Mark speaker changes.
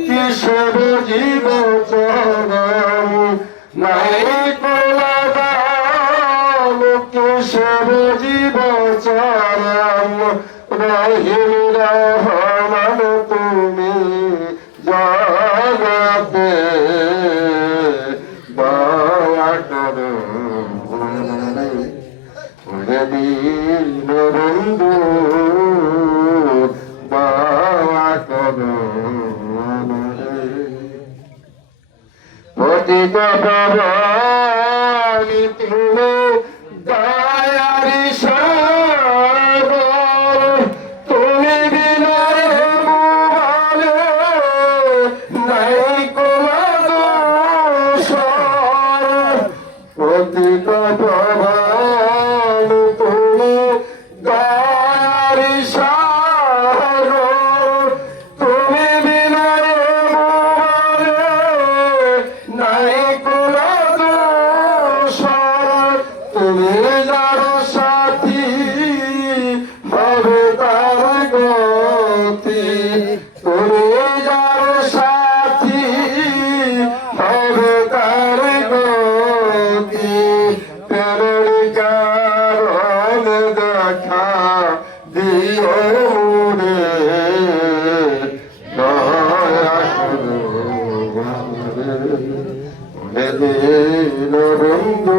Speaker 1: কিশোর জীব চরম নাই তোলা দাম কিশোর জীব চরম রহিম কত দিও রে দয়া করো বন্ধু।